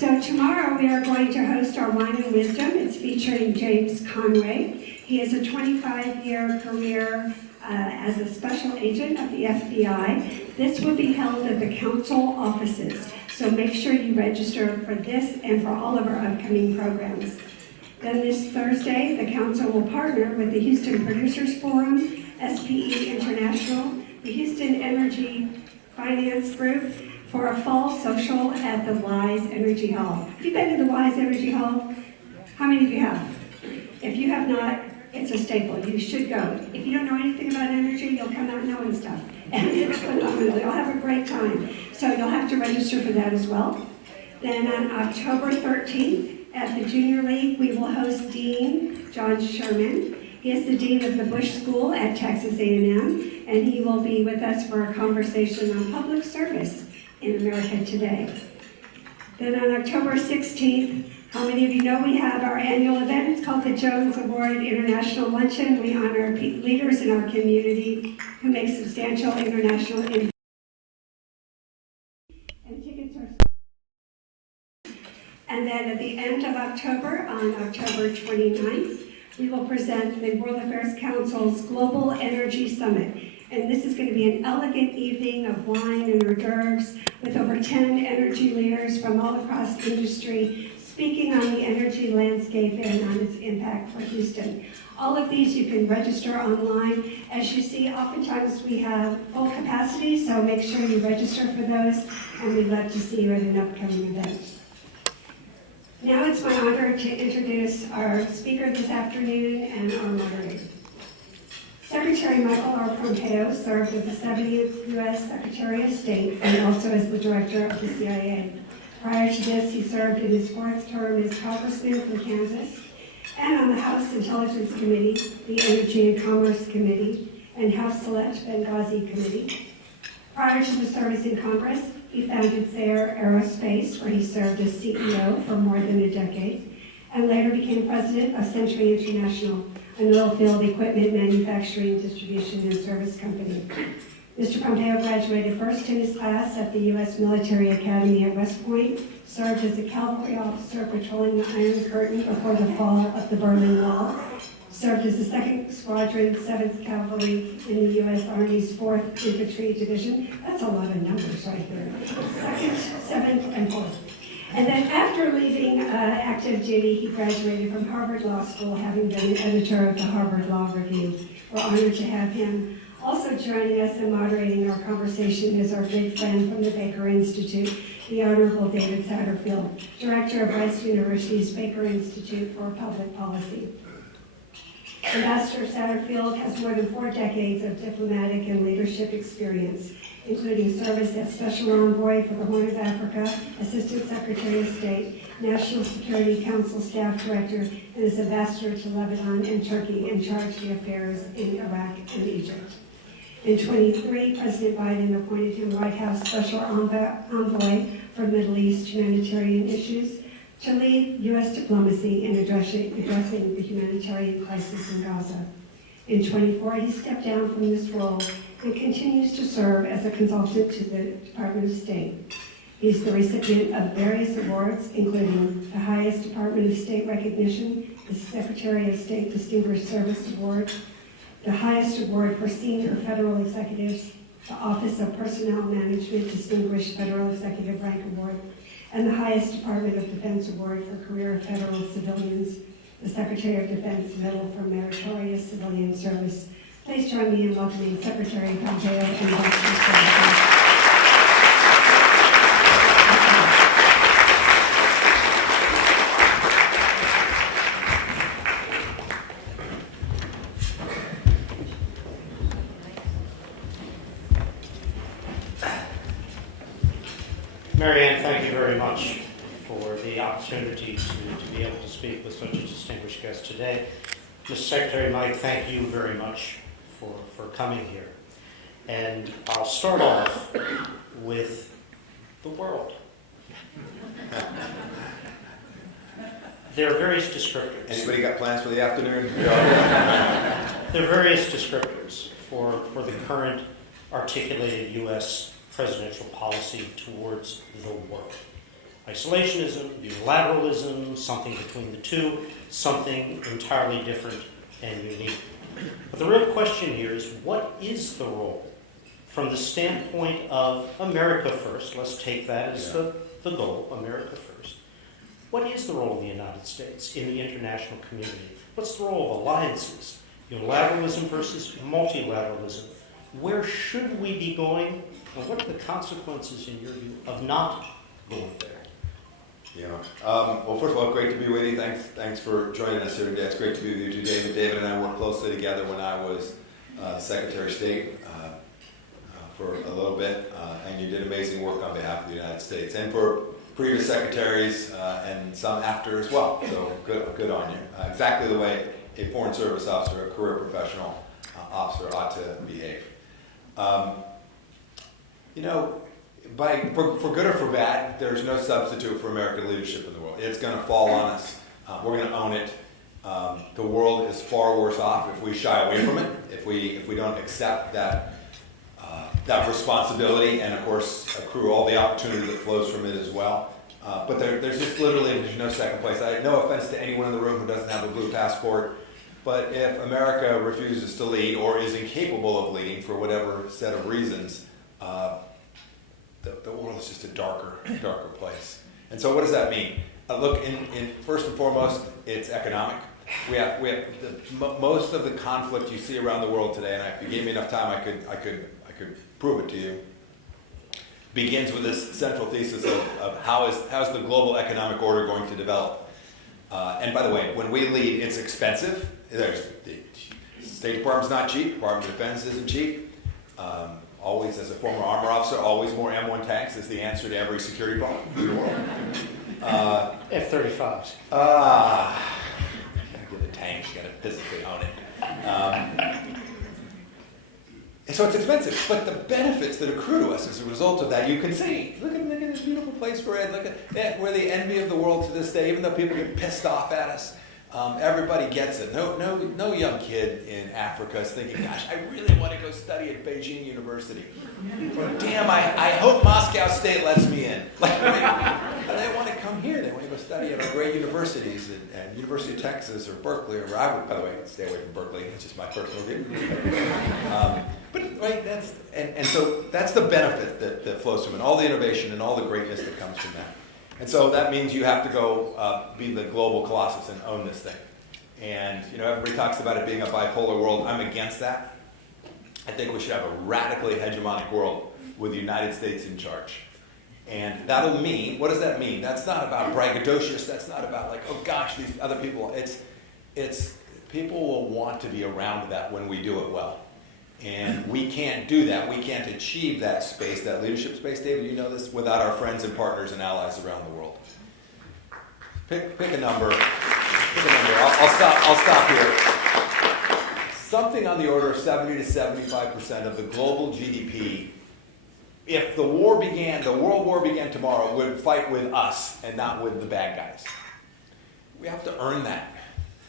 So tomorrow we are going to host our Wine and Wisdom. It's featuring James Conway. He has a 25-year career as a special agent of the FBI. This will be held at the council offices. So make sure you register for this and for all of our upcoming programs. Then this Thursday, the council will partner with the Houston Producers Forum, SPE International, the Houston Energy Finance Group, for a fall social at the Wise Energy Hall. Have you been to the Wise Energy Hall? How many of you have? If you have not, it's a staple. You should go. If you don't know anything about energy, you'll come out knowing stuff. And it's phenomenal. You'll have a great time. So you'll have to register for that as well. Then on October 13th, at the Junior League, we will host Dean John Sherman. He is the Dean of the Bush School at Texas A&M, and he will be with us for a conversation on public service in America today. Then on October 16th, how many of you know we have our annual event? It's called the Jones Award International Luncheon. We honor leaders in our community who make substantial international impact. And tickets are... And then at the end of October, on October 29th, we will present the World Affairs Council's Global Energy Summit. And this is going to be an elegant evening of wine and hors d'oeuvres with over 10 energy leaders from all across the industry speaking on the energy landscape and on its impact for Houston. All of these you can register online. As you see, oftentimes we have full capacity, so make sure you register for those, and we'd love to see you at an upcoming event. Now it's my honor to introduce our speaker this afternoon and our moderator. Secretary Michael R. Pompeo served as the 70th U.S. Secretary of State and also as the Director of the CIA. Prior to this, he served in his fourth term as Congressman from Kansas and on the House Intelligence Committee, the Energy and Commerce Committee, and House Select Benghazi Committee. Prior to the service in Congress, he founded Thayer Aerospace, where he served as CEO for more than a decade, and later became president of Century International, an oilfield equipment manufacturing, distribution, and service company. Mr. Pompeo graduated first in his class at the U.S. Military Academy at West Point, served as a cavalry officer patrolling the Iron Curtain before the fall of the Berlin Wall, served as the 2nd Squadron, 7th Cavalry in the U.S. Army's 4th Infantry Division. That's a lot of numbers right there. 2nd, 7th, and 4th. And then after leaving active duty, he graduated from Harvard Law School, having been an editor of the Harvard Law Review. We're honored to have him. Also joining us and moderating our conversation is our good friend from the Baker Institute, the Honorable David Satterfield, Director of Rice University's Baker Institute for Public Policy. Ambassador Satterfield has more than 4 decades of diplomatic and leadership experience, including service as Special Envoy for the Horn of Africa, Assistant Secretary of State, National Security Council Staff Director, and as Ambassador to Lebanon and Turkey in charge of the affairs in Iraq and Egypt. In 2023, President Biden appointed him White House Special Envoy for Middle East humanitarian issues to lead U.S. diplomacy in addressing the humanitarian crisis in Gaza. In 2024, he stepped down from this role and continues to serve as a consultant to the Department of State. He's the recipient of various awards, including the highest Department of State recognition, the Secretary of State Distinguished Service Award, the highest award for senior federal executives, the Office of Personnel Management Distinguished Federal Executive Rank Award, and the highest Department of Defense Award for Career Federal Civilians, the Secretary of Defense Medal for Meritorious Civilian Service. Please join me in welcoming Secretary Pompeo and Vice President. Marianne, thank you very much for the opportunity to be able to speak with such a distinguished guest today. Mr. Secretary Mike, thank you very much for coming here. And I'll start off with the world. There are various descriptors. Anybody got plans for the afternoon? There are various descriptors for the current articulated U.S. presidential policy towards the world. isolationism, unilateralism, something between the two, something entirely different and unique. But the real question here is, what is the role from the standpoint of America first? Let's take that as the goal, America first. What is the role of the United States in the international community? What's the role of alliances? Unilateralism versus multilateralism. Where should we be going? And what are the consequences, in your view, of not going there? Yeah. Well, first of all, great to be with you. Thanks for joining us here today. It's great to be with you too, David. David and I worked closely together when I was Secretary of State for a little bit, and you did amazing work on behalf of the United States, and for previous secretaries and some after as well. So good on you. Exactly the way a Foreign Service officer, a career professional officer ought to behave. For good or for bad, there's no substitute for American leadership in the world. It's going to fall on us. We're going to own it. The world is far worse off if we shy away from it, if we don't accept that responsibility, and of course accrue all the opportunity that flows from it as well. But there's just literally no second place. No offense to anyone in the room who doesn't have a blue passport, but if America refuses to lead or is incapable of leading for whatever set of reasons, the world is just a darker place. And so what does that mean? Look, in first and foremost, it's economic. We have most of the conflict you see around the world today, and if you gave me enough time, I could prove it to you, begins with this central thesis of how's the global economic order going to develop. And by the way, when we lead, it's expensive. The State Department's not cheap. Department of Defense isn't cheap. Always, as a former armor officer, always more M1 tanks is the answer to every security problem in the world. F-35s. You gotta get a tank, you gotta physically own it. And so it's expensive, but the benefits that accrue to us as a result of that, you can see. Look at this beautiful place we're in. Look at it. We're the envy of the world to this day, even though people get pissed off at us. Everybody gets it. No young kid in Africa is thinking, gosh, I really want to go study at Beijing University. Damn, I hope Moscow State lets me in. They want to come here. They want to go study at our great universities at University of Texas or Berkeley, or I would, by the way, stay away from Berkeley. It's just my personal view. But right, so that's the benefit that flows from it, all the innovation and all the greatness that comes from that. And so that means you have to go be the global colossus and own this thing. And everybody talks about it being a bipolar world. I'm against that. I think we should have a radically hegemonic world with the United States in charge. And that'll mean, what does that mean? That's not about braggadocious. That's not about like, oh gosh, these other people. It's people will want to be around that when we do it well. And we can't do that. We can't achieve that space, that leadership space, David, you know this, without our friends and partners and allies around the world. Pick a number. I'll stop here. Something on the order of 70 to 75% of the global GDP, if the world war began tomorrow, would fight with us and not with the bad guys. We have to earn that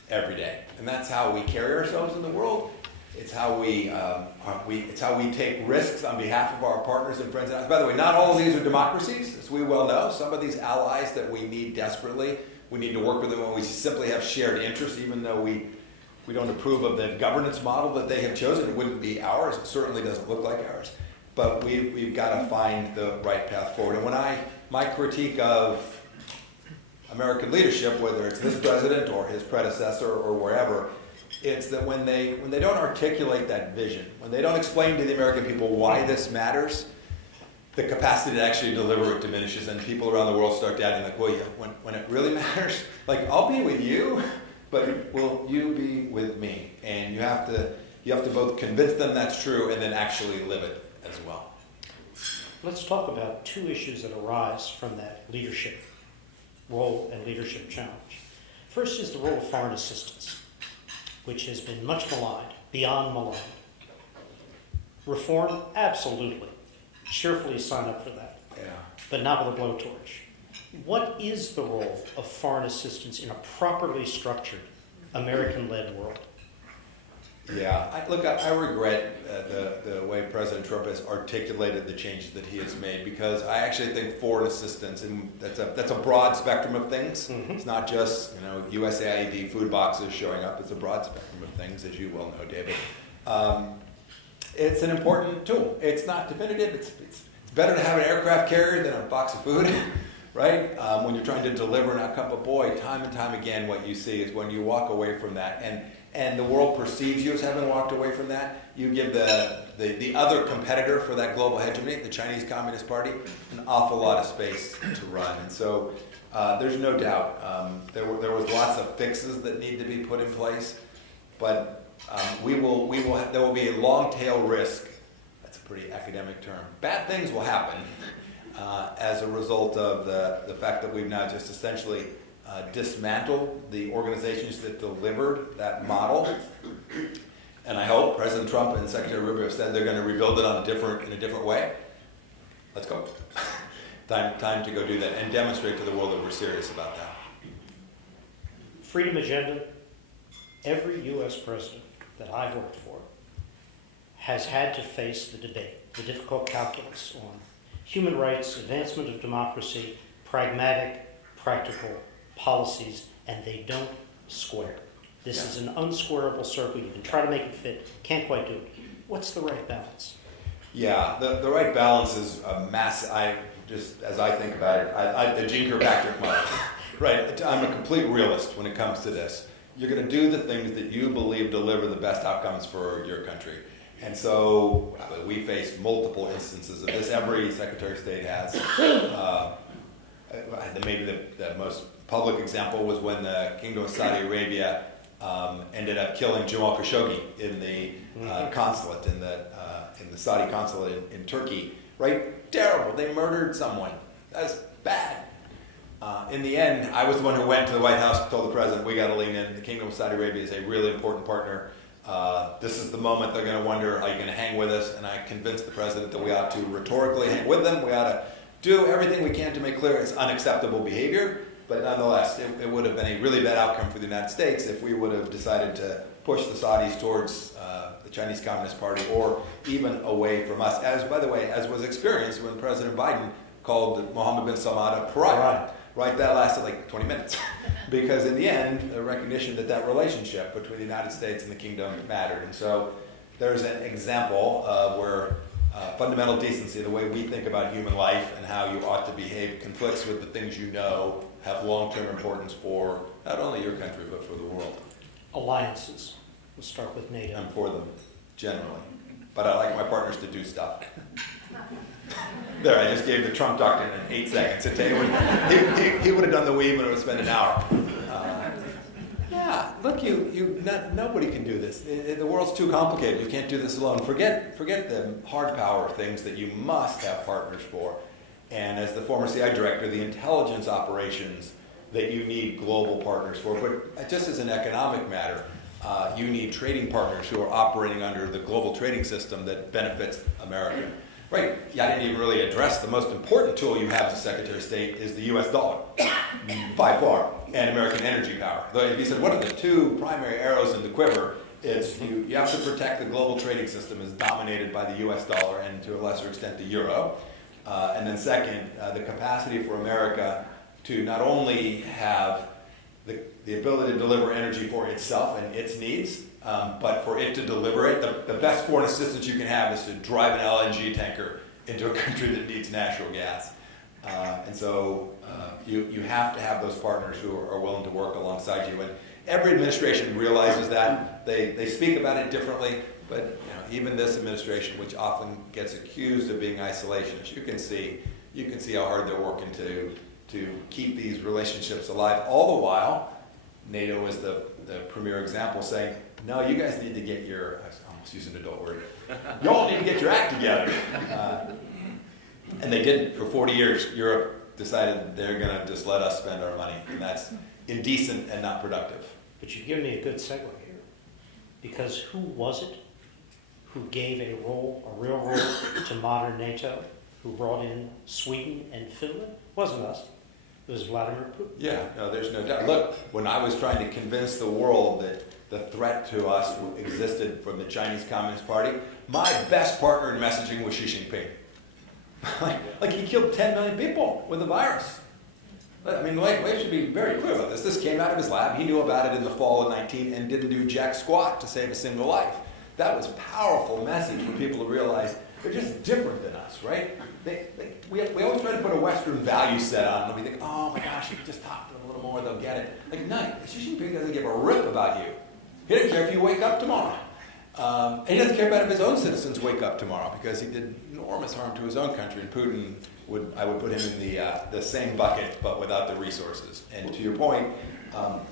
every day. And that's how we carry ourselves in the world. It's how we take risks on behalf of our partners and friends. By the way, not all of these are democracies, as we well know. Some of these allies that we need desperately, we need to work with them when we simply have shared interests, even though we don't approve of the governance model that they have chosen. It wouldn't be ours. It certainly doesn't look like ours. But we've got to find the right path forward. And my critique of American leadership, whether it's this president or his predecessor or wherever, it's that when they don't articulate that vision, when they don't explain to the American people why this matters, the capacity to actually deliver it diminishes, and people around the world start doubting, like, well, yeah, when it really matters, like, I'll be with you, but will you be with me? And you have to both convince them that's true and then actually live it as well. Let's talk about two issues that arise from that leadership role and leadership challenge. First is the role of foreign assistance, which has been much maligned, beyond maligned. Reform? Absolutely. Cheerfully sign up for that. Yeah. But not with a blowtorch. What is the role of foreign assistance in a properly structured, American-led world? Yeah, I regret the way President Trump has articulated the changes that he has made, because I actually think foreign assistance, and that's a broad spectrum of things. Mm-hmm. It's not just USAID food boxes showing up. It's a broad spectrum of things, as you well know, David. It's an important tool. It's not definitive. It's better to have an aircraft carrier than a box of food, right? When you're trying to deliver an outcome, but boy, time and time again, what you see is when you walk away from that, and the world perceives you as having walked away from that, you give the other competitor for that global hegemony, the Chinese Communist Party, an awful lot of space to run. And so there's no doubt there was lots of fixes that need to be put in place, but there will be a long tail risk. That's a pretty academic term. Bad things will happen as a result of the fact that we've now just essentially dismantled the organizations that delivered that model. And I hope President Trump and Secretary Rubio have said they're going to rebuild it in a different way. Let's go. Time to go do that and demonstrate to the world that we're serious about that. Freedom agenda. Every U.S. president that I've worked for has had to face the debate, the difficult calculus on human rights, advancement of democracy, pragmatic, practical policies, and they don't square. This is an unsquareable circle. You can try to make it fit, can't quite do it. What's the right balance? Yeah, the right balance is a mass. As I think about it, the Gene Kirkpatrick model. Right, I'm a complete realist when it comes to this. You're going to do the things that you believe deliver the best outcomes for your country. And so we face multiple instances of this. Every Secretary of State has. Maybe the most public example was when the Kingdom of Saudi Arabia ended up killing Jamal Khashoggi in the consulate, in the Saudi consulate in Turkey. Right? Terrible. They murdered someone. That's bad. In the end, I was the one who went to the White House and told the president, we got to lean in. The Kingdom of Saudi Arabia is a really important partner. This is the moment they're going to wonder, are you going to hang with us? And I convinced the president that we ought to rhetorically hang with them. We ought to do everything we can to make clear it's unacceptable behavior. But nonetheless, it would have been a really bad outcome for the United States if we would have decided to push the Saudis towards the Chinese Communist Party or even away from us. As, by the way, as was experienced when President Biden called Mohammed bin Salman a pariah. Right, that lasted like 20 minutes. Because in the end, the recognition that relationship between the United States and the kingdom mattered. And so there's an example of where fundamental decency, the way we think about human life and how you ought to behave, conflicts with the things you know have long-term importance for not only your country, but for the world. Alliances. We'll start with NATO. I'm for them, generally. But I like my partners to do stuff. There, I just gave the Trump doctrine in 8 seconds. He would have done the weave and it would spend an hour. Yeah, look, nobody can do this. The world's too complicated. You can't do this alone. Forget the hard power things that you must have partners for. And as the former CI director, the intelligence operations that you need global partners for. But just as an economic matter, you need trading partners who are operating under the global trading system that benefits America. Right. Yeah, I didn't even really address the most important tool you have as a Secretary of State is the U.S. dollar, by far, and American energy power. Though if you said, what are the two primary arrows in the quiver, it's you have to protect the global trading system is dominated by the U.S. dollar and to a lesser extent the euro. And then second, the capacity for America to not only have the ability to deliver energy for itself and its needs, but for it to deliver it, the best foreign assistance you can have is to drive an LNG tanker into a country that needs natural gas. And so you have to have those partners who are willing to work alongside you. And every administration realizes that. They speak about it differently, but even this administration, which often gets accused of being isolationist, you can see how hard they're working to keep these relationships alive. All the while, NATO is the premier example, saying, no, you guys need to get your, I almost used an adult word, y'all need to get your act together. And they didn't. For 40 years, Europe decided they're going to just let us spend our money, and that's indecent and not productive. But you give me a good segue here, because who was it who gave a real role to modern NATO, who brought in Sweden and Finland? It wasn't us. It was Vladimir Putin. Yeah, no, there's no doubt. Look, when I was trying to convince the world that the threat to us existed from the Chinese Communist Party, my best partner in messaging was Xi Jinping. like he killed 10 million people with the virus. I mean, we should be very clear about this. This came out of his lab. He knew about it in the fall of 19 and didn't do jack squat to save a single life. That was a powerful message for people to realize they're just different than us, right? We always try to put a Western value set on them. We think, oh my gosh, if you just talk to them a little more, they'll get it. Like, no, Xi Jinping doesn't give a rip about you. He doesn't care if you wake up tomorrow. And he doesn't care about if his own citizens wake up tomorrow, because he did enormous harm to his own country. And Putin, I would put him in the same bucket, but without the resources. And to your point,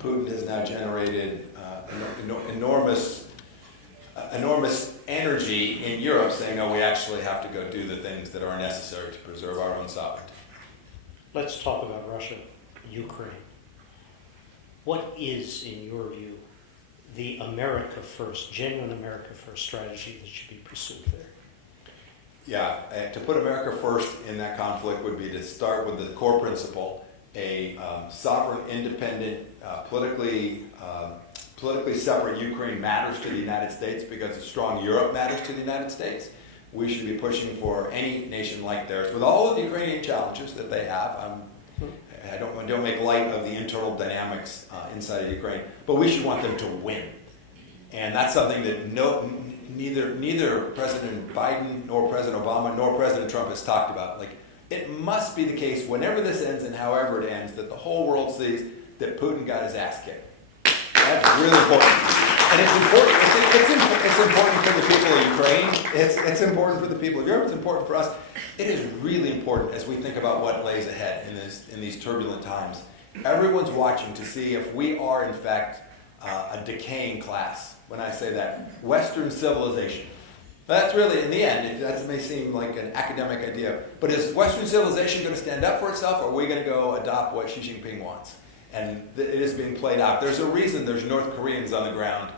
Putin has now generated enormous energy in Europe saying, oh, we actually have to go do the things that are necessary to preserve our own sovereignty. Let's talk about Russia, Ukraine. What is, in your view, the America First, genuine America First strategy that should be pursued there? Yeah, to put America first in that conflict would be to start with the core principle: a sovereign, independent, politically separate Ukraine matters to the United States because a strong Europe matters to the United States. We should be pushing for any nation like theirs, with all of the Ukrainian challenges that they have. I don't make light of the internal dynamics inside of Ukraine, but we should want them to win. And that's something that neither President Biden nor President Obama nor President Trump has talked about. Like, it must be the case, whenever this ends and however it ends, that the whole world sees that Putin got his ass kicked. That's really important. And it's important. It's important for the people of Ukraine. It's important for the people of Europe. It's important for us. It is really important as we think about what lays ahead in these turbulent times. Everyone's watching to see if we are, in fact, a decaying class. When I say that, Western civilization. That's really, in the end, that may seem like an academic idea, but is Western civilization going to stand up for itself, or are we going to go adopt what Xi Jinping wants? And it is being played out. There's a reason there's North Koreans on the ground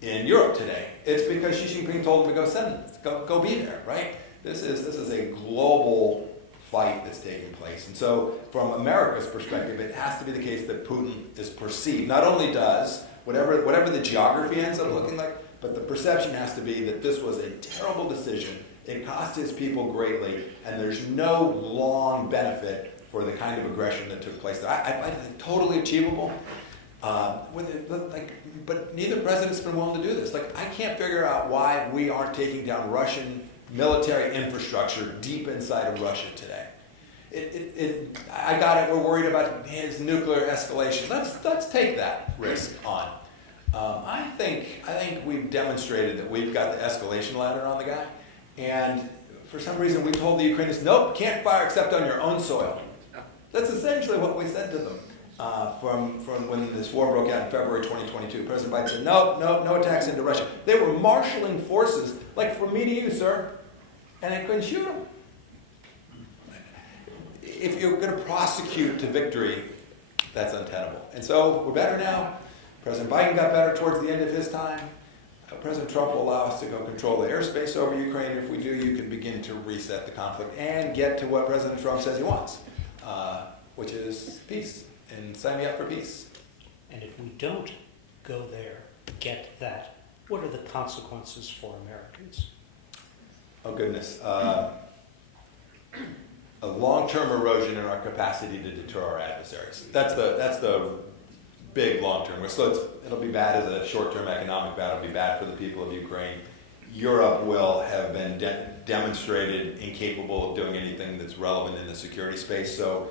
in Europe today. It's because Xi Jinping told them to go be there, right? This is a global fight that's taking place. And so from America's perspective, it has to be the case that Putin is perceived. Not only does, whatever the geography ends up looking like, but the perception has to be that this was a terrible decision. It cost his people greatly, and there's no long benefit for the kind of aggression that took place there. I think totally achievable. But neither president's been willing to do this. Like, I can't figure out why we aren't taking down Russian military infrastructure deep inside of Russia today. I got it. We're worried about his nuclear escalation. Let's take that risk on. I think we've demonstrated that we've got the escalation ladder on the guy, and for some reason we told the Ukrainians, nope, can't fire except on your own soil. That's essentially what we said to them from when this war broke out in February 2022. President Biden said, no attacks into Russia. They were marshaling forces, like from me to you, sir, and they couldn't shoot them. If you're going to prosecute to victory, that's untenable. And so we're better now. President Biden got better towards the end of his time. President Trump will allow us to go control the airspace over Ukraine. If we do, you can begin to reset the conflict and get to what President Trump says he wants, which is peace, and sign me up for peace. And if we don't go there, get that, what are the consequences for Americans? Oh, goodness. A long-term erosion in our capacity to deter our adversaries. That's the big long-term. So it'll be bad as a short-term economic battle. It'll be bad for the people of Ukraine. Europe will have been demonstrated incapable of doing anything that's relevant in the security space. So,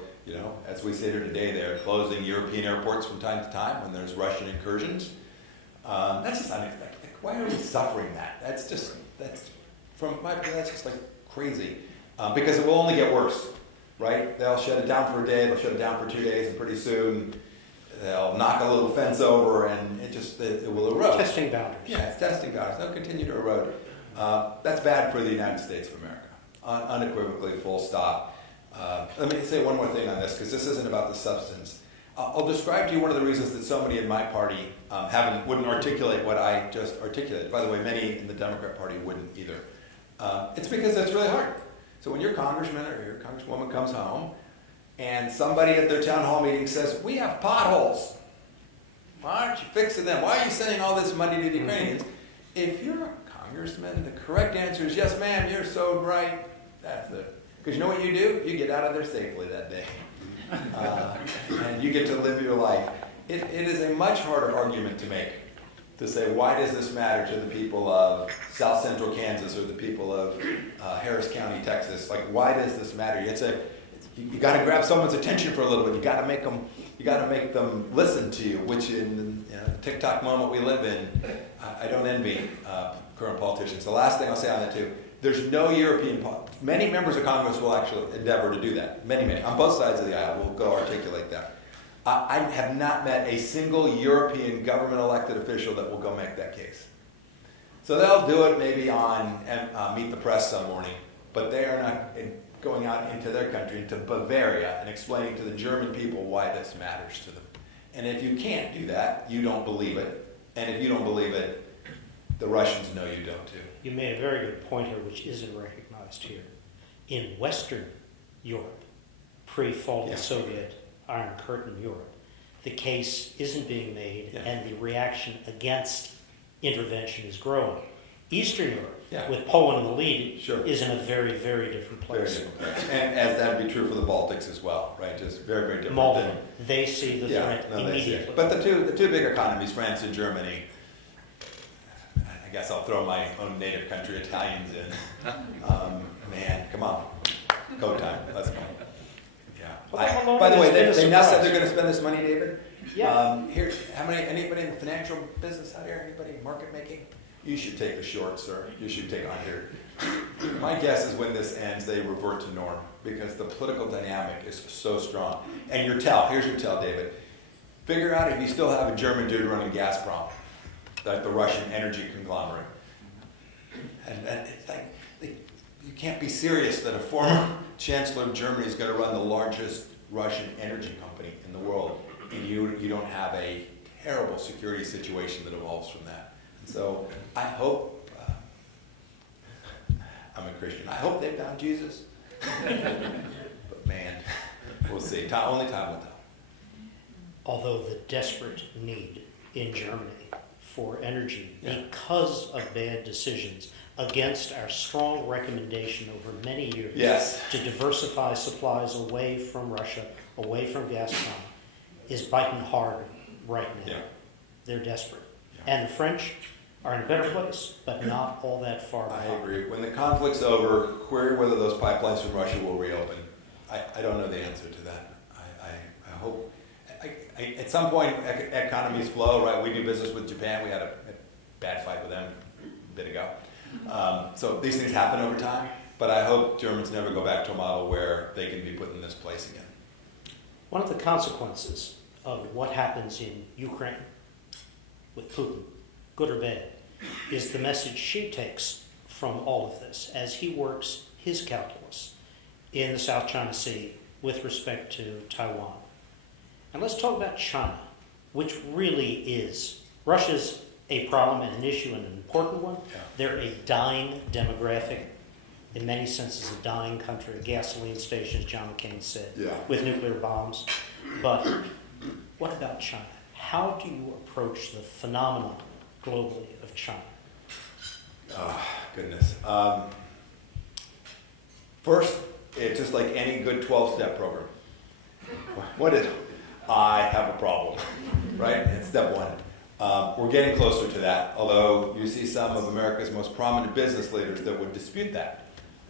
as we sit here today, they're closing European airports from time to time when there's Russian incursions. That's just unexpected. Like, why are we suffering that? That's just like crazy. Because it will only get worse, right? They'll shut it down for a day, they'll shut it down for 2 days, and pretty soon they'll knock a little fence over, and it will erode. Testing boundaries. Yeah, it's testing boundaries. They'll continue to erode. That's bad for the United States of America. Unequivocally, full stop. Let me say one more thing on this, because this isn't about the substance. I'll describe to you one of the reasons that so many in my party wouldn't articulate what I just articulated. By the way, many in the Democrat Party wouldn't either. It's because it's really hard. So when your congressman or your congresswoman comes home and somebody at their town hall meeting says, we have potholes. Why aren't you fixing them? Why are you sending all this money to the Ukrainians? If you're a congressman, the correct answer is, yes, ma'am, you're so right. That's it. Because you know what you do? You get out of there safely that day. And you get to live your life. It is a much harder argument to make, to say, why does this matter to the people of South Central Kansas or the people of Harris County, Texas? Like, why does this matter? You got to grab someone's attention for a little bit. You got to make them listen to you, which in the TikTok moment we live in, I don't envy current politicians. The last thing I'll say on that too, there's no many members of Congress will actually endeavor to do that. Many, on both sides of the aisle will go articulate that. I have not met a single European government elected official that will go make that case. So they'll do it maybe on Meet the Press some morning, but they are not going out into their country, into Bavaria, and explaining to the German people why this matters to them. And if you can't do that, you don't believe it. And if you don't believe it, the Russians know you don't too. You made a very good point here, which isn't recognized here. In Western Europe, pre-fall of the Soviet Iron Curtain Europe, the case isn't being made, and the reaction against intervention is growing. Eastern Europe, with Poland in the lead, is in a very, very different place. Very different place. And as that would be true for the Baltics as well, right? Just very, very different. Moldova, they see the threat immediately. But the two big economies, France and Germany, I guess I'll throw my own native country, Italians, in. Man, come on. Go time. Let's go. Yeah. By the way, they now said they're going to spend this money, David. Yeah. Here, anybody in the financial business out here? Anybody market making? You should take the short, sir. You should take on here. My guess is when this ends, they revert to norm because the political dynamic is so strong. And here's your tell, David. Figure out if you still have a German dude running Gazprom, like the Russian energy conglomerate. And it's like, you can't be serious that a former chancellor of Germany is going to run the largest Russian energy company in the world, and you don't have a terrible security situation that evolves from that. So I hope, I'm a Christian, I hope they found Jesus. But man, we'll see. Only time will tell. Although the desperate need in Germany for energy because of bad decisions against our strong recommendation over many years to diversify supplies away from Russia, away from Gazprom, is biting hard right now. Yeah. They're desperate. Yeah. And the French are in a better place, but not all that far behind. I agree. When the conflict's over, query whether those pipelines from Russia will reopen. I don't know the answer to that. I hope. At some point, economies flow, right? We do business with Japan. We had a bad fight with them a bit ago. So these things happen over time, but I hope Germans never go back to a model where they can be put in this place again. One of the consequences of what happens in Ukraine with Putin, good or bad, is the message she takes from all of this as he works his calculus in the South China Sea with respect to Taiwan. And let's talk about China, which really is. Russia's a problem and an issue and an important one. Yeah. They're a dying demographic, in many senses a dying country, a gasoline station, as John McCain said, with nuclear bombs. But what about China? How do you approach the phenomenon globally of China? Oh, goodness. First, it's just like any good 12-step program. What is I have a problem, right? It's step one. We're getting closer to that, although you see some of America's most prominent business leaders that would dispute that.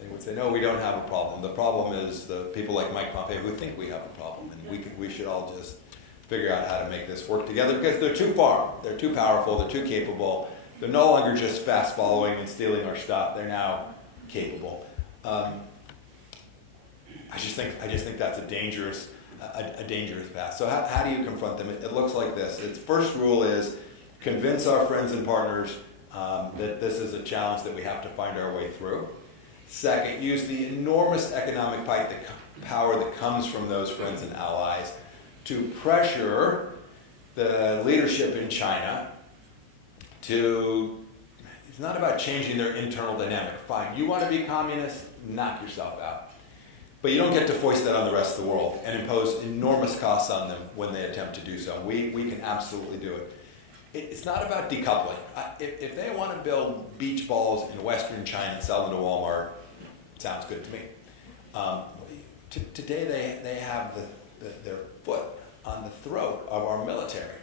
They would say, no, we don't have a problem. The problem is the people like Mike Pompeo who think we have a problem, and we should all just figure out how to make this work together because they're too far. They're too powerful. They're too capable. They're no longer just fast following and stealing our stuff. They're now capable. I just think that's a dangerous path. So how do you confront them? It looks like this. Its first rule is convince our friends and partners that this is a challenge that we have to find our way through. Second, use the enormous economic power that comes from those friends and allies to pressure the leadership in China to, it's not about changing their internal dynamic. Fine, you want to be communist, knock yourself out. But you don't get to foist that on the rest of the world and impose enormous costs on them when they attempt to do so. We can absolutely do it. It's not about decoupling. If they want to build beach balls in Western China and sell them to Walmart, sounds good to me. Today they have their foot on the throat of our military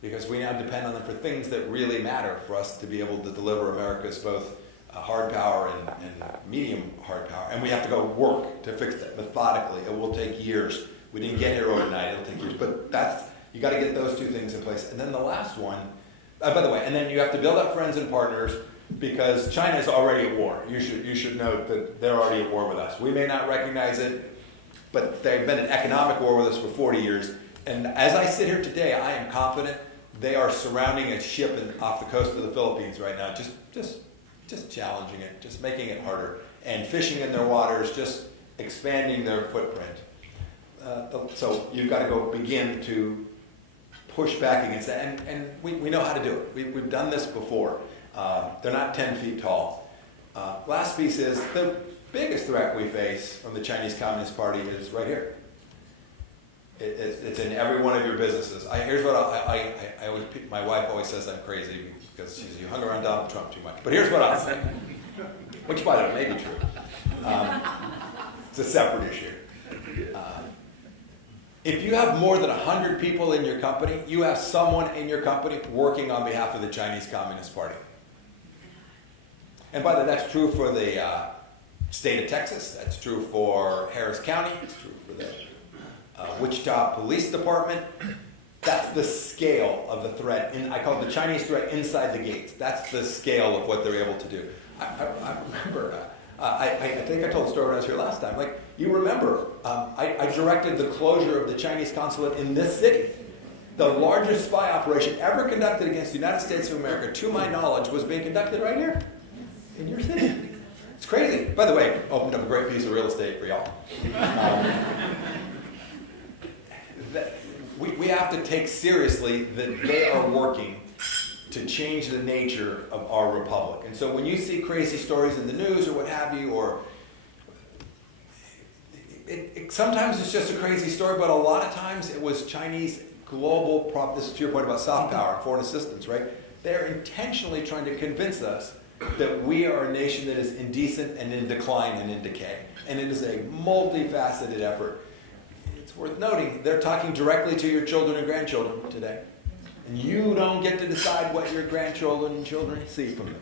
because we now depend on them for things that really matter for us to be able to deliver America's both hard power and medium hard power. And we have to go work to fix that methodically. It will take years. We didn't get here overnight. It'll take years. But you got to get those two things in place. And then the last one, by the way, and then you have to build up friends and partners because China is already at war. You should note that they're already at war with us. We may not recognize it, but they've been in economic war with us for 40 years. And as I sit here today, I am confident they are surrounding a ship off the coast of the Philippines right now, just challenging it, just making it harder, and fishing in their waters, just expanding their footprint. So you've got to go begin to push back against that, and we know how to do it. We've done this before. They're not 10 feet tall. Last piece is the biggest threat we face from the Chinese Communist Party is right here. It's in every one of your businesses. Here's what I always, my wife always says I'm crazy because she says you hung around Donald Trump too much. But here's what I'll say, which by the way may be true. It's a separate issue. If you have more than 100 people in your company, you have someone in your company working on behalf of the Chinese Communist Party. And by the way, that's true for the state of Texas. That's true for Harris County. It's true for the Wichita Police Department. That's the scale of the threat. I call it the Chinese threat inside the gates. That's the scale of what they're able to do. I remember, I think I told the story when I was here last time. Like, you remember, I directed the closure of the Chinese consulate in this city. The largest spy operation ever conducted against the United States of America, to my knowledge, was being conducted right here, in your city. It's crazy. By the way, opened up a great piece of real estate for y'all. We have to take seriously that they are working to change the nature of our republic. And so when you see crazy stories in the news or what have you, or sometimes it's just a crazy story, but a lot of times it was Chinese global this is to your point about soft power and foreign assistance, right? They're intentionally trying to convince us that we are a nation that is indecent and in decline and in decay. And it is a multifaceted effort. It's worth noting, they're talking directly to your children and grandchildren today. And you don't get to decide what your grandchildren and children see from them.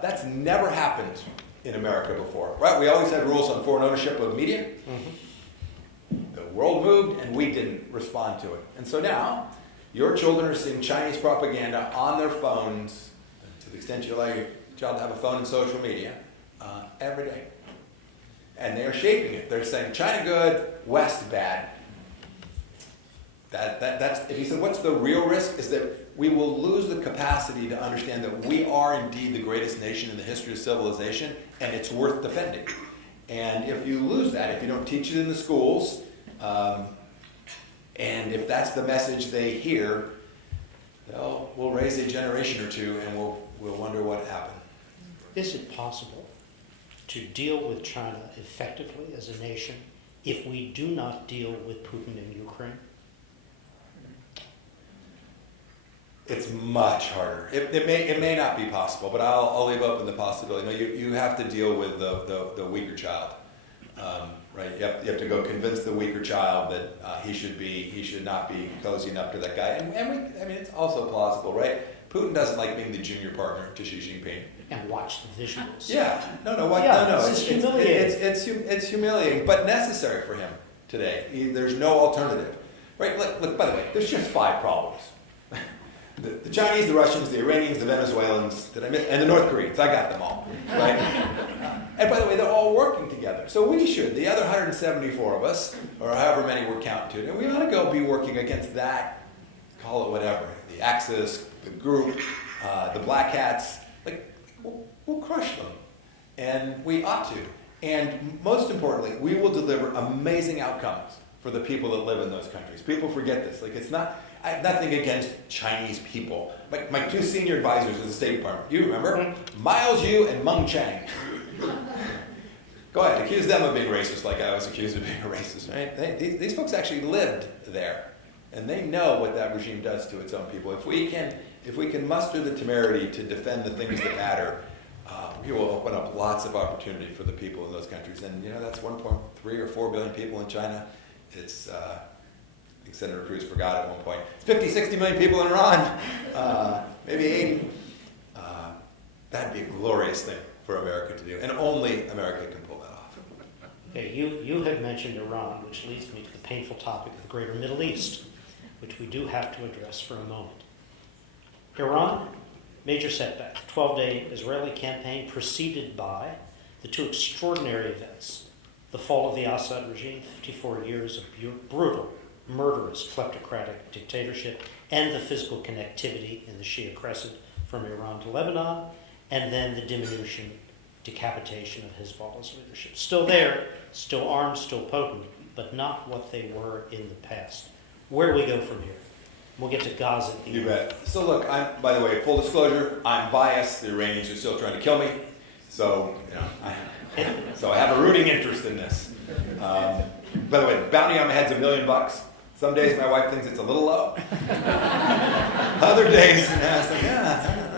That's never happened in America before, right? We always had rules on foreign ownership of media. Mm-hmm. The world moved and we didn't respond to it. And so now, your children are seeing Chinese propaganda on their phones, to the extent you allow your child to have a phone and social media, every day. And they are shaping it. They're saying China good, West bad. That's, if you said what's the real risk, is that we will lose the capacity to understand that we are indeed the greatest nation in the history of civilization, and it's worth defending. And if you lose that, if you don't teach it in the schools, and if that's the message they hear, we'll raise a generation or two, and we'll wonder what happened. Is it possible to deal with China effectively as a nation if we do not deal with Putin in Ukraine? It's much harder. It may not be possible, but I'll leave open the possibility. You have to deal with the weaker child, right? You have to go convince the weaker child that he should not be cozying up to that guy. And it's also plausible, right? Putin doesn't like being the junior partner to Xi Jinping. And watch the visuals. Yeah, no. It's humiliating. It's humiliating, but necessary for him today. There's no alternative, right? Look, by the way, there's just 5 problems. The Chinese, the Russians, the Iranians, the Venezuelans, and the North Koreans. I got them all, right? And by the way, they're all working together. So we should, the other 174 of us, or however many we're counting to, and we ought to go be working against that, call it whatever, the Axis, the group, the Black Hats. We'll crush them. And we ought to. And most importantly, we will deliver amazing outcomes for the people that live in those countries. People forget this. It's not... I have nothing against Chinese people. My 2 senior advisors in the State Department, you remember? Miles Yu and Meng Chang. Go ahead, accuse them of being racist like I was accused of being a racist, right? These folks actually lived there, and they know what that regime does to its own people. If we can muster the temerity to defend the things that matter, we will open up lots of opportunity for the people in those countries. And that's 1.3 or 4 billion people in China. It's I think Senator Cruz forgot at one point. It's 50, 60 million people in Iran, maybe 80. That'd be a glorious thing for America to do, and only America can pull that off. Okay, you had mentioned Iran, which leads me to the painful topic of the greater Middle East, which we do have to address for a moment. Iran, major setback, 12-day Israeli campaign preceded by the two extraordinary events: the fall of the Assad regime, 54 years of brutal, murderous, kleptocratic dictatorship, and the physical connectivity in the Shia crescent from Iran to Lebanon, and then the diminution, decapitation of Hezbollah's leadership. Still there, still armed, still potent, but not what they were in the past. Where do we go from here? We'll get to Gaza at the You end. bet. So look, by the way, full disclosure, I'm biased. The Iranians are still trying to kill me. So, so I have a rooting interest in this. By the way, the bounty on my head's $1 million. Some days my wife thinks it's a little low. Other days, I was like, I don't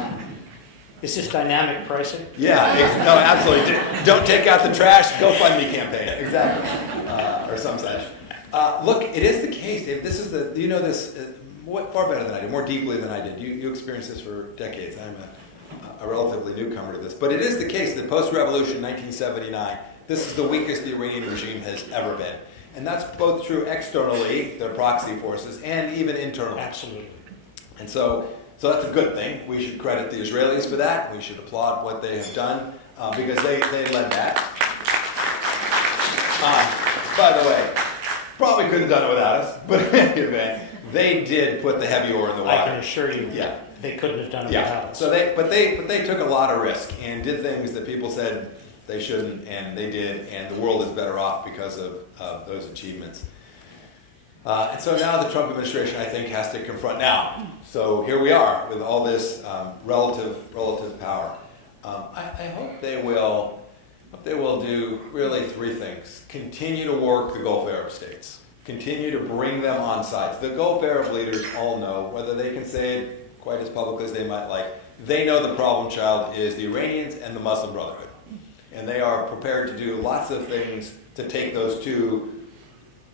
know. Is this dynamic pricing? Yeah, no, absolutely. Don't take out the trash, GoFundMe campaign. Exactly. Or some such. Look, it is the case, Dave. This is you know this far better than I did, more deeply than I did. You experienced this for decades. I'm a relatively newcomer to this. But it is the case that post-revolution, 1979, this is the weakest the Iranian regime has ever been. And that's both true externally, their proxy forces, and even internally. Absolutely. And so that's a good thing. We should credit the Israelis for that. We should applaud what they have done because they led that. By the way, probably couldn't have done it without us, but in any event, they did put the heavy ore in the water. I can assure you they couldn't have done it without us. So they took a lot of risk and did things that people said they shouldn't, and they did, and the world is better off because of those achievements. And so now the Trump administration, I think, has to confront now. So here we are with all this relative power. I hope they will do really three things: continue to work the Gulf Arab states, continue to bring them on sides. The Gulf Arab leaders all know, whether they can say it quite as publicly as they might like, they know the problem child is the Iranians and the Muslim Brotherhood, and they are prepared to do lots of things to take those two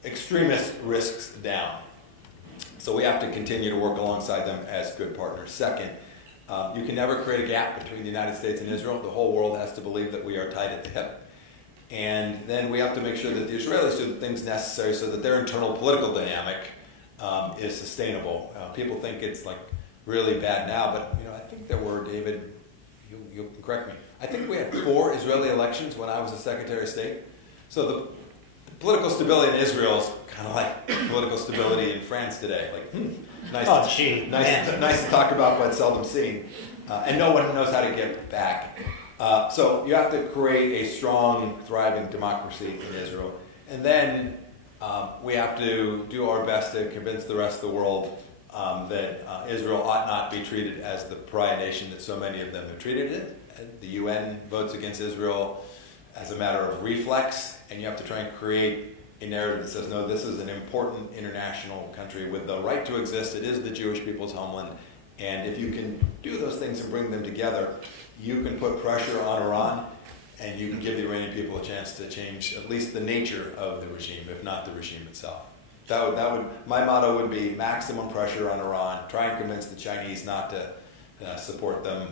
extremist risks down. So we have to continue to work alongside them as good partners. Second, you can never create a gap between the United States and Israel. The whole world has to believe that we are tied at the hip. And then we have to make sure that the Israelis do the things necessary so that their internal political dynamic is sustainable. People think it's like really bad now, but I think there were, David, you'll correct me, I think we had 4 Israeli elections when I was the Secretary of State. So the political stability in Israel is kind of like political stability in France today. Like, nice to talk about, but seldom seen. And no one knows how to get back. So you have to create a strong, thriving democracy in Israel. And then we have to do our best to convince the rest of the world that Israel ought not be treated as the pariah nation that so many of them have treated it. The UN votes against Israel as a matter of reflex, and you have to try and create a narrative that says, no, this is an important international country with the right to exist. It is the Jewish people's homeland. And if you can do those things and bring them together, you can put pressure on Iran, and you can give the Iranian people a chance to change at least the nature of the regime, if not the regime itself. My motto would be maximum pressure on Iran, try and convince the Chinese not to support them,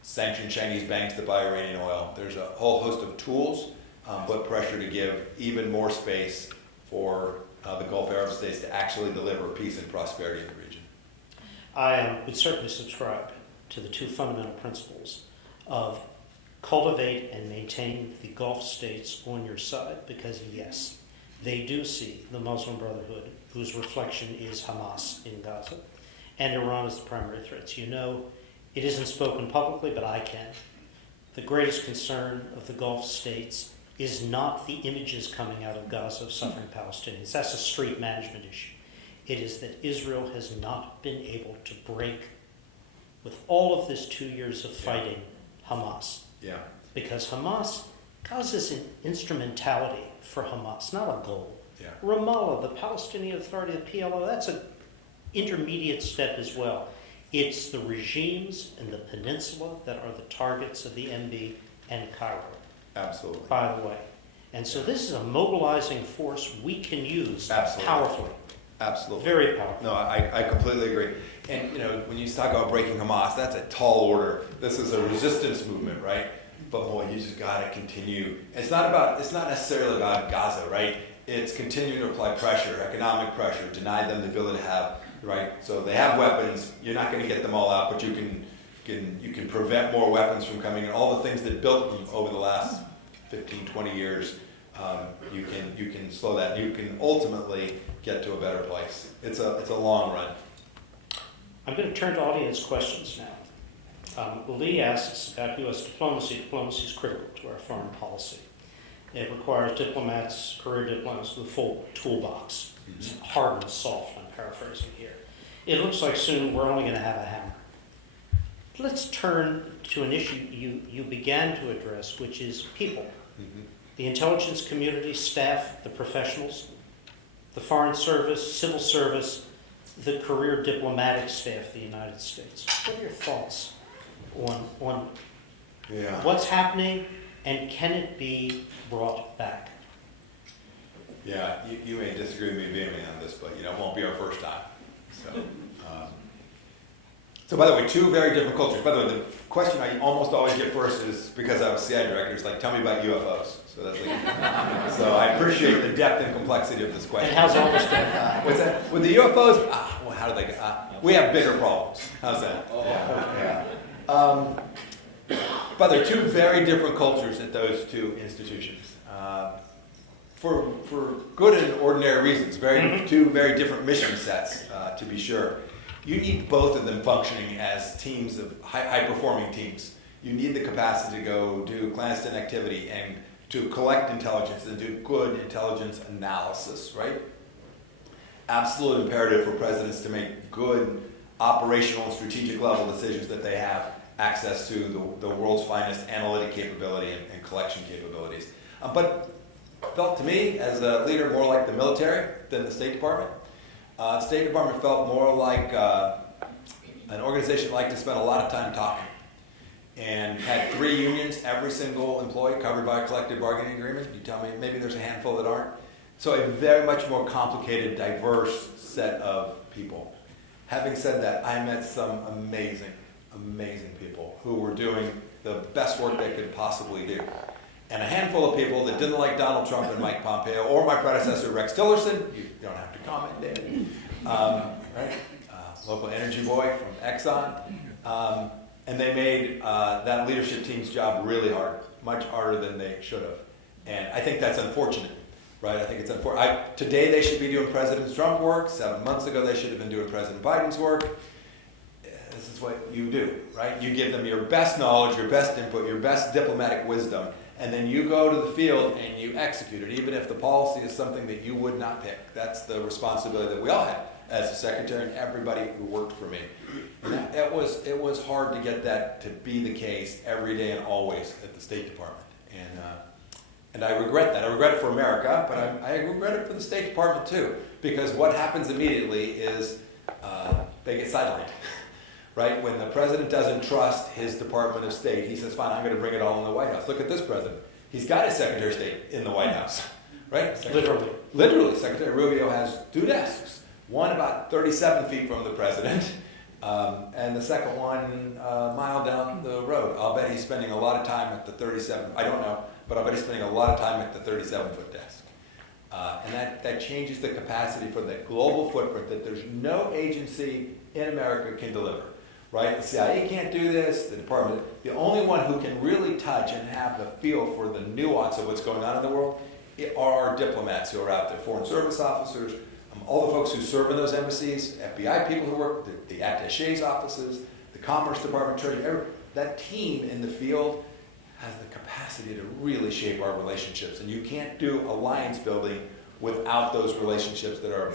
sanction Chinese banks that buy Iranian oil. There's a whole host of tools, but pressure to give even more space for the Gulf Arab states to actually deliver peace and prosperity in the region. I would certainly subscribe to the 2 fundamental principles of cultivate and maintain the Gulf states on your side, because yes, they do see the Muslim Brotherhood, whose reflection is Hamas in Gaza, and Iran as the primary threats. It isn't spoken publicly, but I can. The greatest concern of the Gulf states is not the images coming out of Gaza of suffering Palestinians. That's a street management issue. It is that Israel has not been able to break, with all of this 2 years of fighting, Hamas. Yeah. because Hamas is an instrumentality for Hamas, not a goal. Yeah. Ramallah, the Palestinian Authority, the PLO, that's an intermediate step as well. It's the regimes in the peninsula that are the targets of the MB and Cairo. Absolutely. By the way. And so this is a mobilizing force we can use Absolutely. powerfully. Absolutely. Very powerful. No, I completely agree. And, when you talk about breaking Hamas, that's a tall order. This is a resistance movement, right? But boy, you just got to continue. It's not necessarily about Gaza, right? It's continuing to apply pressure, economic pressure, deny them the ability to have, right? So they have weapons. You're not going to get them all out, but you can prevent more weapons from coming in. All the things that built them over the last 15, 20 years, you can slow that. You can ultimately get to a better place. It's a long run. I'm going to turn to audience questions now. Lee asks about U.S. diplomacy. Diplomacy is critical to our foreign policy. It requires diplomats, career diplomats, with a full toolbox. It's hard and soft, I'm paraphrasing here. It looks like soon we're only going to have a hammer. Let's turn to an issue you began to address, which is people. Mm-hmm. The intelligence community, staff, the professionals, the foreign service, civil service, the career diplomatic staff of the United States. What are your thoughts on what's happening, and can it be brought back? Yeah, you may disagree with me vehemently on this, but it won't be our first time. So by the way, two very different cultures. By the way, the question I almost always get first is, because I was CIA director, is like, tell me about UFOs. So that's like, so I appreciate the depth and complexity of this question. And how's all this done? What's that? With the UFOs, well, how do they get? We have bigger problems. How's that? But there are two very different cultures at those two institutions. For good and ordinary reasons, two very different mission sets, to be sure. You need both of them functioning as teams of high-performing teams. You need the capacity to go do clandestine activity and to collect intelligence and do good intelligence analysis, right? Absolute imperative for presidents to make good operational and strategic level decisions that they have access to the world's finest analytic capability and collection capabilities. But felt to me, as a leader, more like the military than the State Department. The State Department felt more like an organization that liked to spend a lot of time talking, and had 3 unions, every single employee covered by a collective bargaining agreement. You tell me, maybe there's a handful that aren't. So a very much more complicated, diverse set of people. Having said that, I met some amazing, amazing people who were doing the best work they could possibly do. And a handful of people that didn't like Donald Trump and Mike Pompeo, or my predecessor Rex Tillerson. You don't have to comment, David. Right? Local energy boy from Exxon. And they made that leadership team's job really hard, much harder than they should have. And I think that's unfortunate, right? I think it's unfortunate. Today they should be doing President Trump's work. 7 months ago they should have been doing President Biden's work. This is what you do, right? You give them your best knowledge, your best input, your best diplomatic wisdom, and then you go to the field and you execute it, even if the policy is something that you would not pick. That's the responsibility that we all have as a secretary and everybody who worked for me. And it was hard to get that to be the case every day and always at the State Department. And I regret that. I regret it for America, but I regret it for the State Department too, because what happens immediately is they get sidelined. Right? When the president doesn't trust his Department of State, he says, fine, I'm going to bring it all in the White House. Look at this president. He's got his Secretary of State in the White House. Right? Literally. Secretary Rubio has 2 desks. One about 37 feet from the president, and the second one a mile down the road. I'll bet he's spending a lot of time at the 37, I don't know, but I'll bet he's spending a lot of time at the 37-foot desk. And that changes the capacity for the global footprint that there's no agency in America can deliver. Right? The CIA can't do this, the department. The only one who can really touch and have the feel for the nuance of what's going on in the world are our diplomats who are out there, foreign service officers, all the folks who serve in those embassies, FBI people who work, the attachés offices, the Commerce Department, Treasury. That team in the field has the capacity to really shape our relationships. And you can't do alliance building without those relationships that are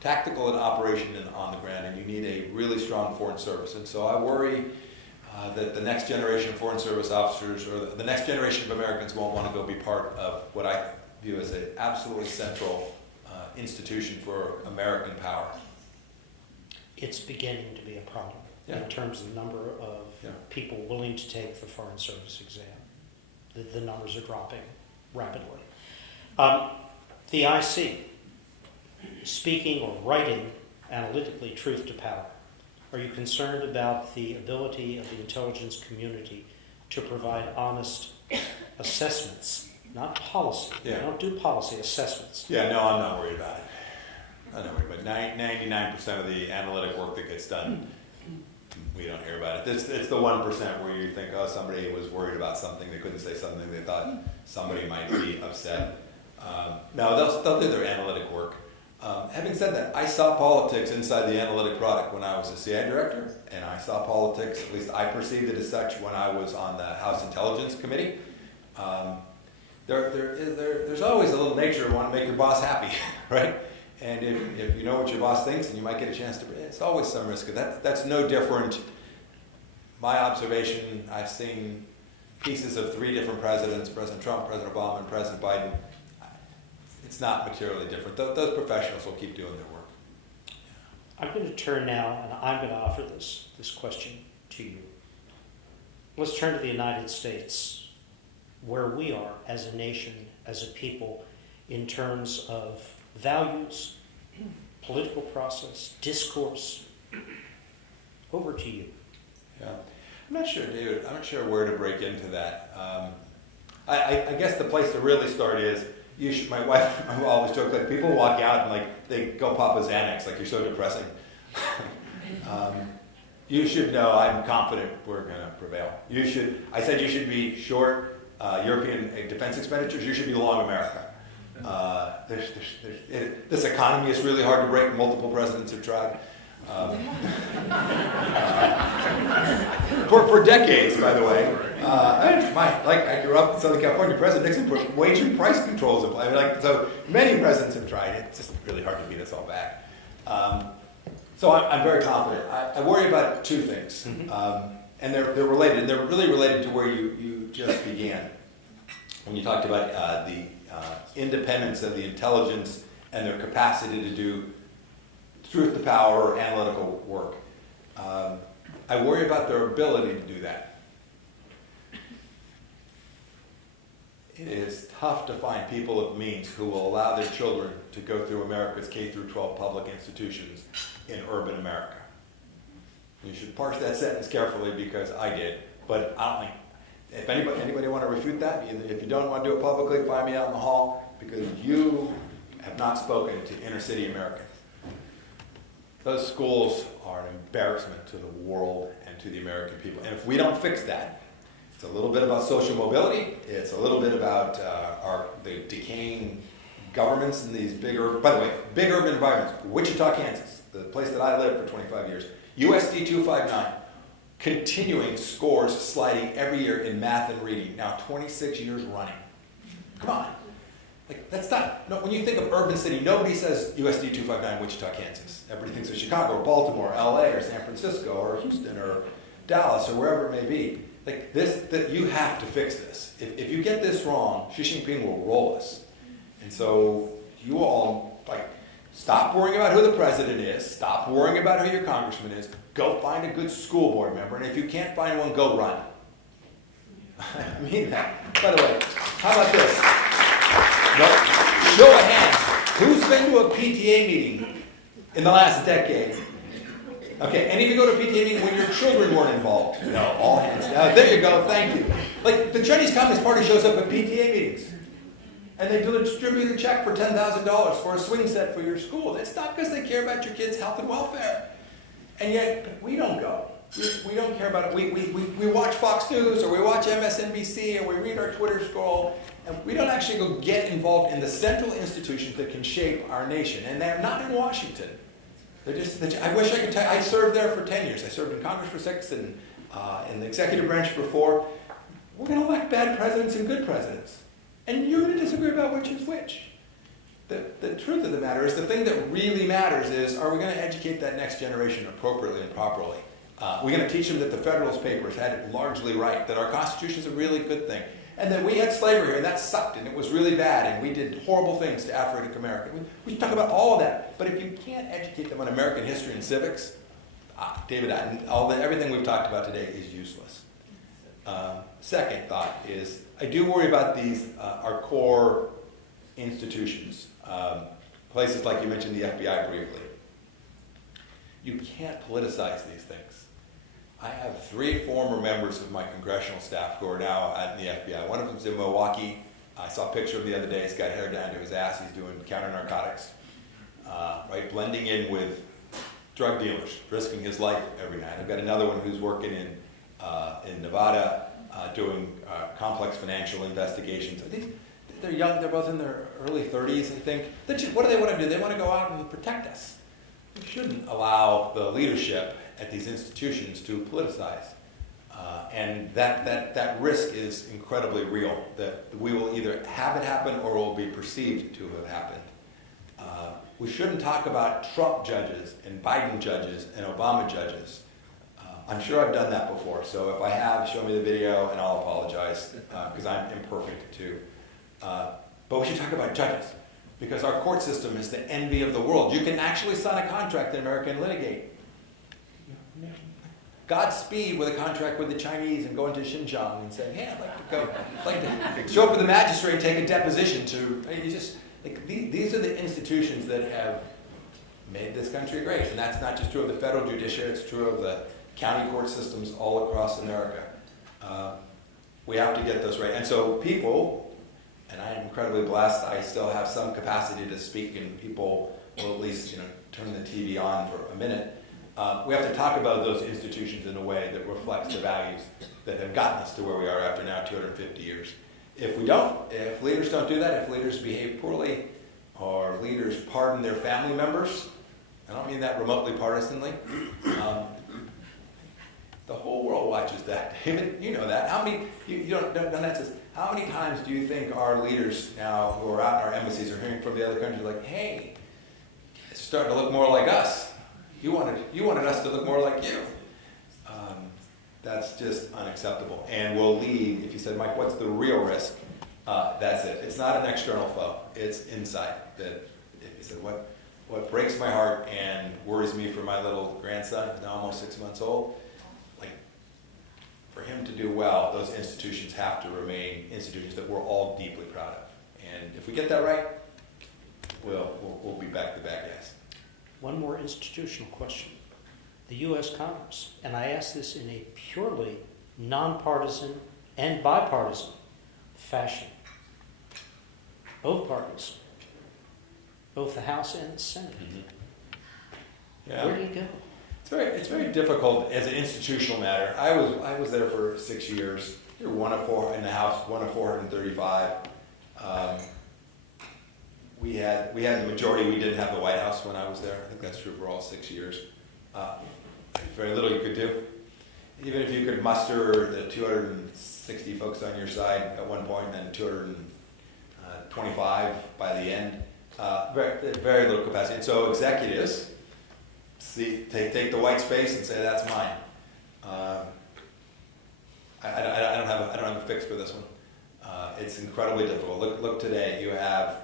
tactical in operation and on the ground, and you need a really strong foreign service. And so I worry that the next generation of Foreign Service officers or the next generation of Americans won't want to go be part of what I view as an absolutely central institution for American power. It's beginning to be a problem in terms of the number of people willing to take the Foreign Service exam. The numbers are dropping rapidly. The IC, speaking or writing analytically truth to power. Are you concerned about the ability of the intelligence community to provide honest assessments, not policy? Yeah. We don't do policy assessments. Yeah, no, I'm not worried about it. I'm not worried about it. 99% of the analytic work that gets done, we don't hear about it. It's the 1% where you think, oh, somebody was worried about something, they couldn't say something, they thought somebody might be upset. No, they'll do their analytic work. Having said that, I saw politics inside the analytic product when I was a CIA director, and I saw politics, at least I perceived it as such, when I was on the House Intelligence Committee. There's always a little nature of wanting to make your boss happy, right? And if you know what your boss thinks and you might get a chance to, it's always some risk of that. That's no different. My observation, I've seen pieces of 3 different presidents, President Trump, President Obama, and President Biden. It's not materially different. Those professionals will keep doing their work. I'm going to turn now, and I'm going to offer this question to you. Let's turn to the United States, where we are as a nation, as a people, in terms of values, political process, discourse. Over to you. Yeah, I'm not sure, David. I'm not sure where to break into that. I guess the place to really start is, my wife always joke, like, people walk out and like they go pop a Xanax, like, you're so depressing. You should know I'm confident we're going to prevail. I said you should be short European defense expenditures. You should be long America. This economy is really hard to break. Multiple presidents have tried. For decades, by the way. I grew up in Southern California. President Nixon put wage and price controls in place. So many presidents have tried. It's just really hard to beat us all back. So I'm very confident. I worry about 2 things, and they're related. And they're really related to where you just began when you talked about the independence of the intelligence and their capacity to do truth to power or analytical work. I worry about their ability to do that. It is tough to find people of means who will allow their children to go through America's K-12 public institutions in urban America. You should parse that sentence carefully because I did, but I don't think. If anybody want to refute that, if you don't want to do it publicly, find me out in the hall because you have not spoken to inner city Americans. Those schools are an embarrassment to the world and to the American people. And if we don't fix that, it's a little bit about social mobility. It's a little bit about the decaying governments in these big urban environments. Wichita, Kansas, the place that I lived for 25 years. USD 259, continuing scores sliding every year in math and reading. Now 26 years running. Come on. That's not, no, when you think of urban city, nobody says USD 259 Wichita, Kansas. Everybody thinks of Chicago or Baltimore, LA or San Francisco or Houston or Dallas or wherever it may be. You have to fix this. If you get this wrong, Xi Jinping will roll us. And so you all, stop worrying about who the president is. Stop worrying about who your congressman is. Go find a good school board member. And if you can't find one, go run. I mean that. By the way, how about this? Show of hands. Who's been to a PTA meeting in the last decade? Okay, any of you go to a PTA meeting when your children weren't involved? No, all hands. There you go, thank you. The Chinese Communist Party shows up at PTA meetings. And they distribute a check for $10,000 for a swing set for your school. It's not because they care about your kids' health and welfare. And yet, we don't go. We don't care about it. We watch Fox News, or we watch MSNBC, or we read our Twitter scroll, and we don't actually go get involved in the central institutions that can shape our nation. And they're not in Washington. I wish I could tell you. I served there for 10 years. I served in Congress for 6 and in the executive branch for 4. We're going to elect bad presidents and good presidents. And you're going to disagree about which is which. The truth of the matter is, the thing that really matters is, are we going to educate that next generation appropriately and properly? We're going to teach them that the Federalist Papers had it largely right, that our Constitution is a really good thing, and that we had slavery here, and that sucked, and it was really bad, and we did horrible things to African Americans. We talk about all of that, but if you can't educate them on American history and civics, David, everything we've talked about today is useless. Second thought is, I do worry about these, our core institutions, places like you mentioned the FBI briefly. You can't politicize these things. I have 3 former members of my congressional staff who are now at the FBI. One of them's in Milwaukee. I saw a picture of him the other day. He's got hair down to his ass. He's doing counter-narcotics, right? Blending in with drug dealers, risking his life every night. I've got another one who's working in Nevada, doing complex financial investigations. I think they're young. They're both in their early 30s, I think. What do they want to do? They want to go out and protect us. We shouldn't allow the leadership at these institutions to politicize. And that risk is incredibly real, that we will either have it happen or it will be perceived to have happened. We shouldn't talk about Trump judges and Biden judges and Obama judges. I'm sure I've done that before, so if I have, show me the video and I'll apologize, because I'm imperfect too. But we should talk about judges, because our court system is the envy of the world. You can actually sign a contract in America and litigate. Godspeed with a contract with the Chinese and go into Xinjiang and say, hey, I'd like to show up with the magistrate and take a deposition to, these are the institutions that have made this country great. And that's not just true of the federal judiciary, it's true of the county court systems all across America. We have to get those right. And so people, and I am incredibly blessed, I still have some capacity to speak and people will at least turn the TV on for a minute. We have to talk about those institutions in a way that reflects the values that have gotten us to where we are after now 250 years. If we don't, if leaders don't do that, if leaders behave poorly, or leaders pardon their family members, I don't mean that remotely partisanly, the whole world watches that. David, you know that. How many, you don't answer this. How many times do you think our leaders now who are out in our embassies are hearing from the other countries like, hey, it's starting to look more like us. You wanted us to look more like you. That's just unacceptable. And will lead, if you said, Mike, what's the real risk? That's it. It's not an external foe. It's inside. That if you said, what breaks my heart and worries me for my little grandson, who's now almost 6 months old, for him to do well, those institutions have to remain institutions that we're all deeply proud of. And if we get that right, we'll be back to bad guys. One more institutional question. The U.S. Congress, and I ask this in a purely nonpartisan and bipartisan fashion. Both parties, both the House and the Senate. Mm-hmm. Yeah. Where do you go? It's very difficult as an institutional matter. I was there for 6 years. You're one of 4 in the House, one of 435. We had the majority. We didn't have the White House when I was there. I think that's true for all 6 years. Very little you could do. Even if you could muster the 260 folks on your side at one point, and then 225 by the end, very little capacity. And so executives take the white space and say that's mine. I don't have a fix for this one. It's incredibly difficult. Look today. You have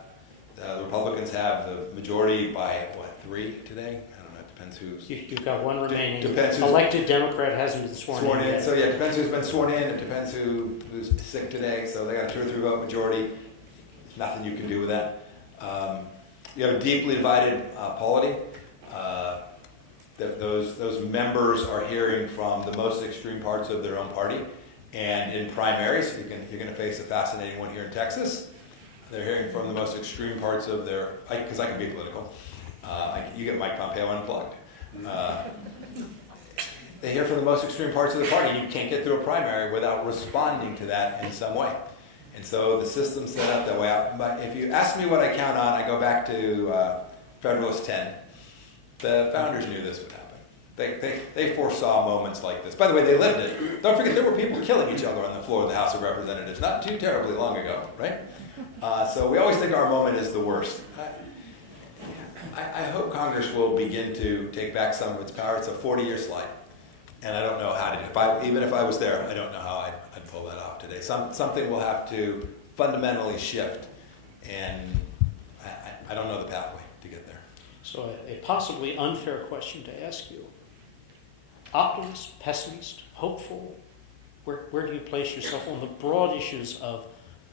the Republicans have the majority by 3 today. Depends who's... You've got one remaining. Depends who's elected Democrat hasn't been sworn in yet. So yeah, it depends who's been sworn in. It depends who's sick today. So they got a 2 or 3 vote majority. There's nothing you can do with that. You have a deeply divided polity. Those members are hearing from the most extreme parts of their own party. And in primaries, you're going to face a fascinating one here in Texas. They're hearing from the most extreme parts of their... Because I can be political. You get Mike Pompeo unplugged. They hear from the most extreme parts of the party. You can't get through a primary without responding to that in some way. And so the system's set up that way. But if you ask me what I count on, I go back to Federalist 10. The founders knew this would happen. They foresaw moments like this. By the way, they lived it. Don't forget, there were people killing each other on the floor of the House of Representatives not too terribly long ago, right? So we always think our moment is the worst. I hope Congress will begin to take back some of its power. It's a 40-year slide. And I don't know how to, even if I was there, I don't know how I'd pull that off today. Something will have to fundamentally shift, and I don't know the pathway to get there. So a possibly unfair question to ask you. Optimist, pessimist, hopeful? Where do you place yourself on the broad issues of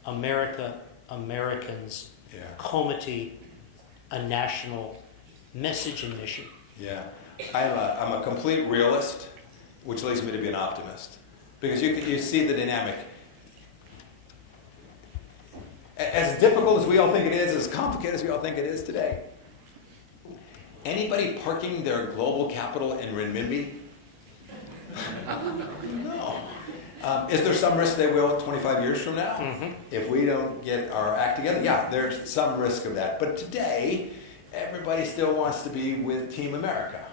America, Americans, comity, a national message and mission? Yeah, I'm a complete realist, which leads me to be an optimist. Because you see the dynamic. As difficult as we all think it is, as complicated as we all think it is today, anybody parking their global capital in renminbi? No. Is there some risk they will 25 years from now? Mm-hmm. If we don't get our act together? Yeah, there's some risk of that. But today, everybody still wants to be with Team America.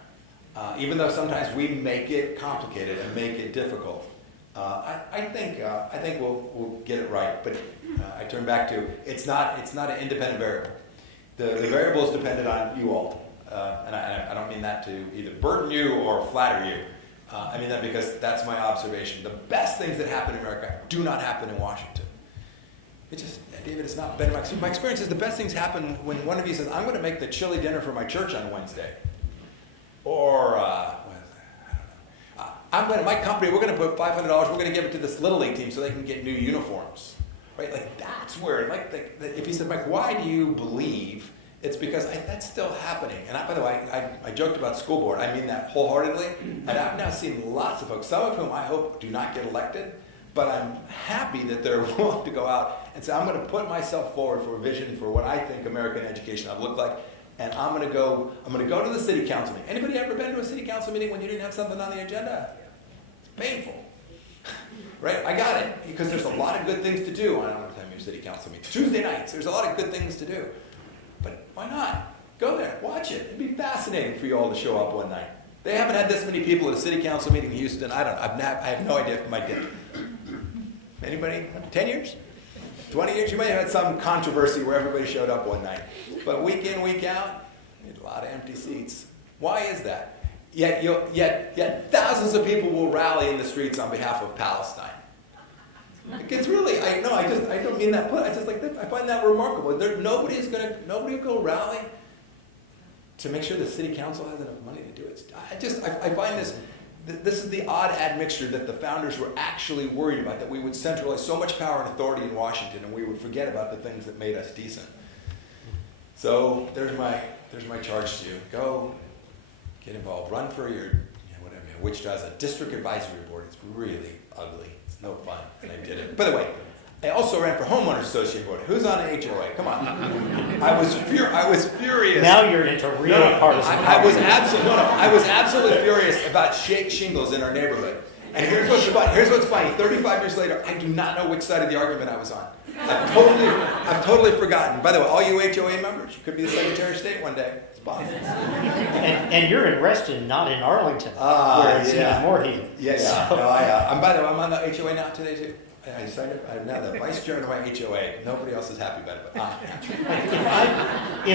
Even though sometimes we make it complicated and make it difficult. I think we'll get it right. But I turn back to, it's not an independent variable. The variable is dependent on you all. And I don't mean that to either burden you or flatter you. I mean that because that's my observation. The best things that happen in America do not happen in Washington. David, it's not been my experience is the best things happen when one of you says, I'm going to make the chili dinner for my church on Wednesday. Or, my company, we're going to put $500, we're going to give it to this Little League team so they can get new uniforms. Right? Like, that's where, if you said, Mike, why do you believe? It's because that's still happening. And by the way, I joked about school board. I mean that wholeheartedly. And I've now seen lots of folks, some of whom I hope do not get elected, but I'm happy that they're willing to go out and say, I'm going to put myself forward for a vision for what I think American education ought to look like. And I'm going to go to the city council meeting. Anybody ever been to a city council meeting when you didn't have something on the agenda? It's painful. Right? I got it. Because there's a lot of good things to do. I don't know what time your city council meeting. Tuesday nights. There's a lot of good things to do. But why not? Go there. Watch it. It'd be fascinating for you all to show up one night. They haven't had this many people at a city council meeting in Houston. I have no idea if it might get. Anybody? 10 years? 20 years? You may have had some controversy where everybody showed up one night. But week in, week out, a lot of empty seats. Why is that? Yet thousands of people will rally in the streets on behalf of Palestine. It's really, I don't mean that, but I find that remarkable. Nobody will go rally to make sure the city council has enough money to do it. I find this is the odd admixture that the founders were actually worried about, that we would centralize so much power and authority in Washington and we would forget about the things that made us decent. So there's my charge to you. Go get involved. Run for your, whatever, which does a district advisory board. It's really ugly. It's no fun. And I did it. By the way, I also ran for homeowners association board. Who's on an HOA? Come on. I was furious. Now you're into real partisan. I was absolutely furious about shake shingles in our neighborhood. And here's what's funny. 35 years later, I do not know which side of the argument I was on. I've totally forgotten. By the way, all you HOA members, you could be the Secretary of State one day. It's possible. And you're in Reston, not in Arlington, where it's even more heated. Yeah. So. No, by the way, I'm on the HOA now today too. I decided I'm now the vice chairman of my HOA. Nobody else is happy about it, but I am.